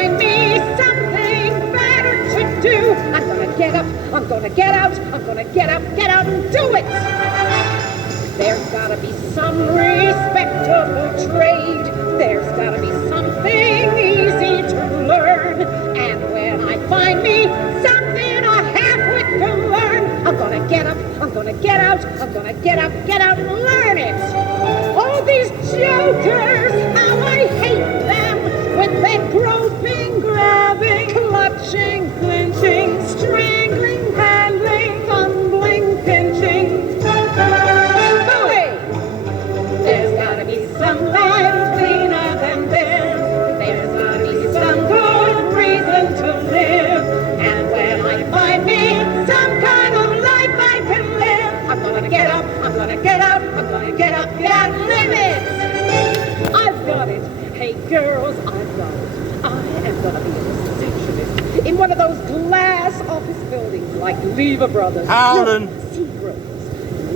find me something better to do. I'm gonna get up, I'm gonna get out, I'm gonna get out and do it. There's gotta be some respectable trade. There's gotta be something easy to learn. And when I find me something a half-wit can learn, I'm gonna get up, I'm gonna get out, I'm gonna get out and learn it. All these jokers, how I hate them, with their groping, grabbing, clutching, clinching, strangling, handling, fumbling, pinching. There's gotta be some life cleaner than this. There's gotta be some good reason to live. And when I find me some kind of life I can live, I'm gonna get up, I'm gonna get out, I'm gonna get up, and live it. I've got it. Hey girls, I've got it. I am gonna be a receptionist in one of those glass office buildings like Lever Brothers. Howden. Seagrams.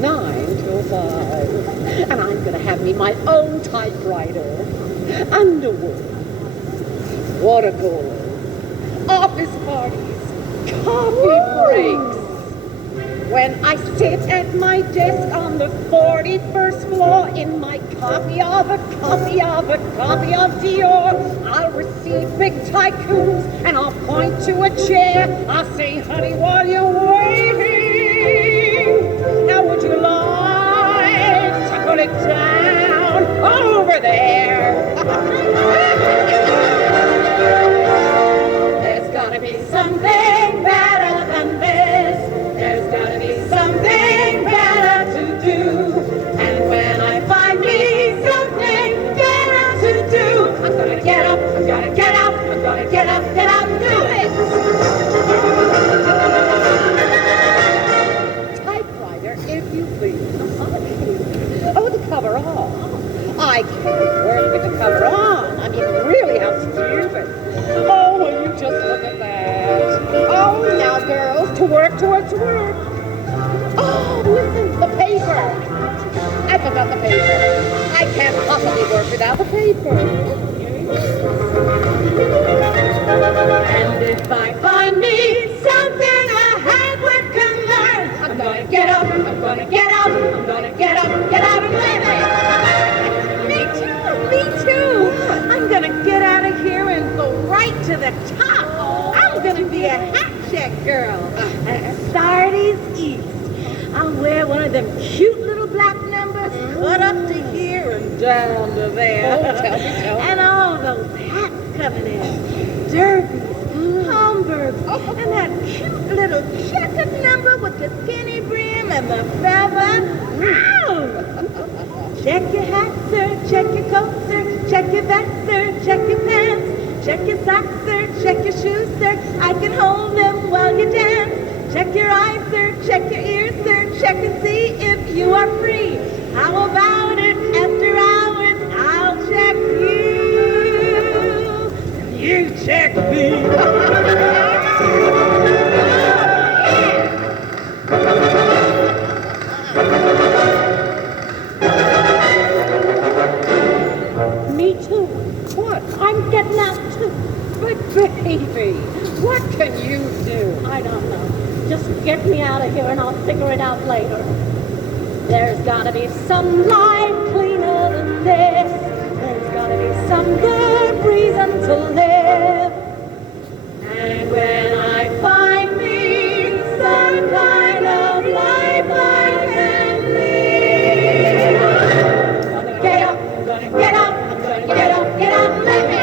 9 till 5. And I'm gonna have me my own typewriter. Underwood. Water cooler. Office parties. Coffee breaks. When I sit at my desk on the 41st floor in my copy of Dior, I'll receive big tycoons and I'll point to a chair. I'll say, honey, while you're waiting, now would you like to put it down over there? There's gotta be something better than this. There's gotta be something better to do. And when I find me something better to do, I'm gonna get up, I'm gonna get out, I'm gonna get out and do it. Typewriter, if you please. Oh, the cover on. I can't work with the cover on. I mean, really, how stupid. Oh, will you just look at that? Oh, now, girls, to work. Oh, listen, the paper. I forgot the paper. I can't possibly work without the paper. And if I find me something a handwit can learn, I'm gonna get up, I'm gonna get out, I'm gonna get out and live it. Me too. I'm gonna get out of here and go right to the top. I'm gonna be a hat check girl. Sardi's East. I'll wear one of them cute little black numbers cut up to here and down to there. Oh, tell me. And all those hats coming in. Derbies, Homburgs, and that cute little checkered number with the skinny brim and the feather. Ow! Check your hat, sir. Check your coat, sir. Check your vest, sir. Check your pants. Check your socks, sir. Check your shoes, sir. I can hold them while you dance. Check your eyes, sir. Check your ears, sir. Check and see if you are free. How about it? After hours, I'll check you. You check me. Me too. What? I'm getting out too. But baby, what can you do? I don't know. Just get me out of here and I'll figure it out later. There's gotta be some life cleaner than this. There's gotta be some good reason to live. And when I find me some kind of life I can live, I'm gonna get up, I'm gonna get out, I'm gonna get out and live it.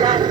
la